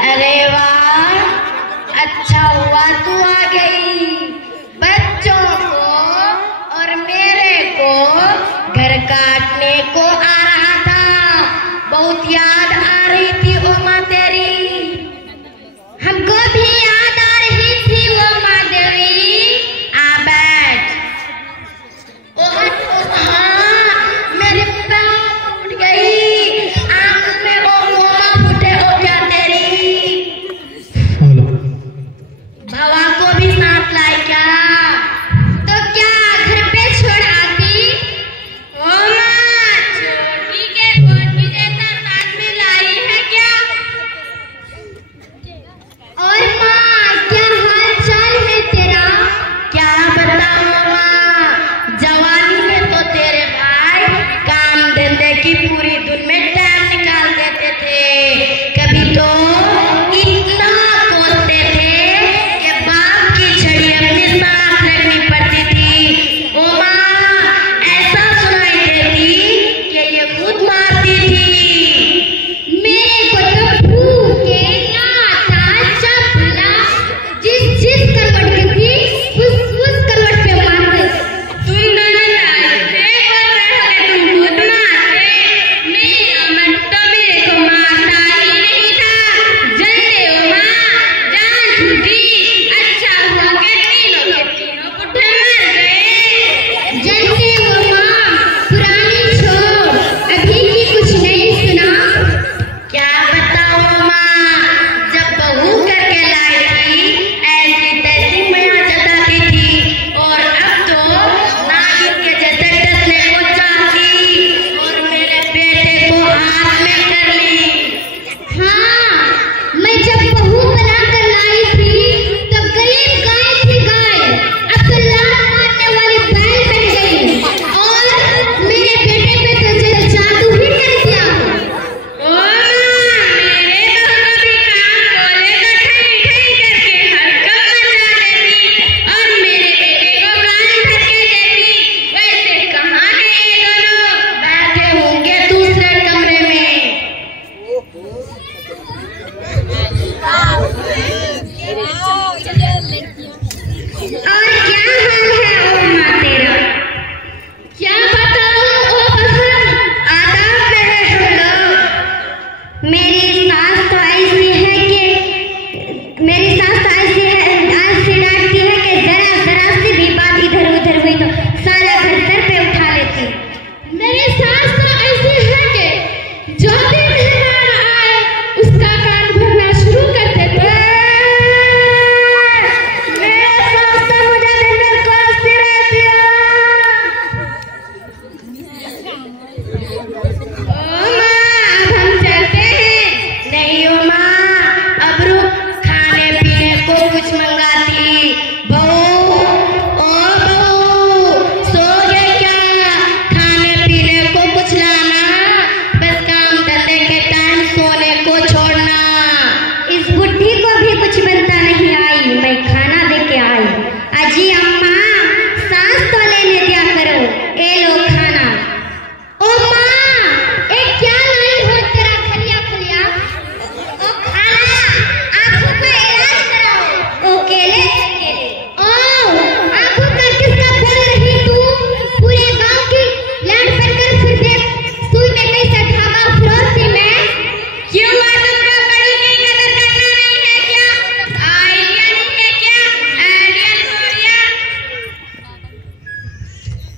अरे वाह, अच्छा हुआ तू आ गई। बच्चों को और मेरे को घर काटने को आ रहा था, बहुत याद आ रही थी उमा तेरी। हमको भी याद आ रही थी उमा देवी। आ बैठ। हाँ, मेरे पैर टूट गई, आंख में उमा फुटे हो गया तेरी। बाबा को भी साथ लाई क्या? तो क्या घर पे छोड़ आती? उमा छोटी के कोठी जैसा साथ में लाई है क्या? और माँ, क्या हाल चाल है तेरा? क्या बताऊं माँ, जवानी में तो तेरे भाई काम धंधे की पूरी धुन में टाइम निकाल देते थे। कभी तो इतना कोसते थे कि बाप की छड़ी अपने साथ रखनी पड़ती थी। ओ माँ, ऐसा सुनाई देती कि ये खुद मारती थी। मेरे को तो भूख के आता चपला, जिस करवट पे थी उस करवट पे मारते। तुम दोनों लाए थे और तुम खुद मारते। मेरा मन तो मेरे को मारता ही नहीं था। जलते हो माँ, जान छूटी। अच्छा हुआ कि तीनों के तीनों पुट्ठे मर गए। जलते हो माँ, पुरानी छोड़, अभी की कुछ नहीं सुना। क्या बताऊं माँ, जब बहू करके लाई थी ऐसी तैसी मैया जताती थी, और अब तो नागिन के जैसे डसने को चाहती और मेरे बेटे को हाथ में कर ली। हाँ, मैं जब बहू बनाकर लाई थी तब गरीब गाय थी गाय, अब तो लात मारने वाली बैल बन गई और मेरे बेटे पे तो जादू ही कर दिया। ओ माँ, मेरे दोनों भी कान बोले तो ठई ठई करके हड़कंप मचा देती और मेरे बेटे को कान धक्के देती। वैसे कहाँ है ये दोनों? बैठे होंगे दूसरे कमरे में। और क्या हाल है ओ माँ तेरा? क्या बताऊं ओ बहन, आदाब में है हम लोग। मेरी सास तो ऐसी डांटती है कि जरा सी भी बात इधर उधर हुई तो सारा घर सर पे उठा लेती। मेरी सास तो ऐसी है कि जो भी मेहमान आए उसका कान भरना शुरू कर देते। मेरे सास तो मुझे दिन भर कोसती रहती है। ओ माँ, अब हम चलते हैं। नहीं ओ माँ, अब रुक, खाने पीने को कुछ मंगाती। बहू, ओ बहू, सो गए क्या? खाने पीने को कुछ लाना, बस काम धंधे के टाइम सोने को छोड़ना। इस बुढ़ी को भी कुछ बनता नहीं आई, मैं खाना दे के आई। अजी अम्मा, सांस तो लेने दिया करो। ए लो खाना। ओ माँ, ए क्या लाई हो तेरा खलिया खलिया? ओ खाना, आंखों का इलाज कराओ। ओ केले से केले। ओ, आंखों का किसका बोल रही तू? पूरे गांव की लाड बनकर फिर देख, सुई में कैसा धागा फरोसी में। क्यों हुआ तुमको बड़ी की कदर करना नहीं है क्या? आइडिया नहीं है क्या? आइडिया छोड़िया।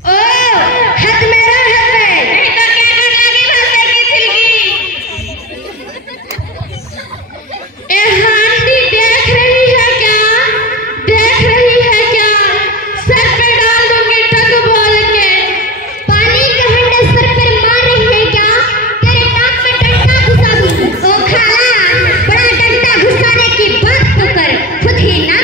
ओ, हद में रह है। नहीं तो क्या कर लगी भाषा की छिलकी? ए हांडी देख रही है क्या? देख रही है क्या? सर पे डाल दूंगी टक बोल के। पानी का हंडा सर पर मार रही है क्या? तेरे नाक में डंडा घुसा दूंगी। ओ खाला, बड़ा डंडा घुसाने की बात तो कर, खुद ही ना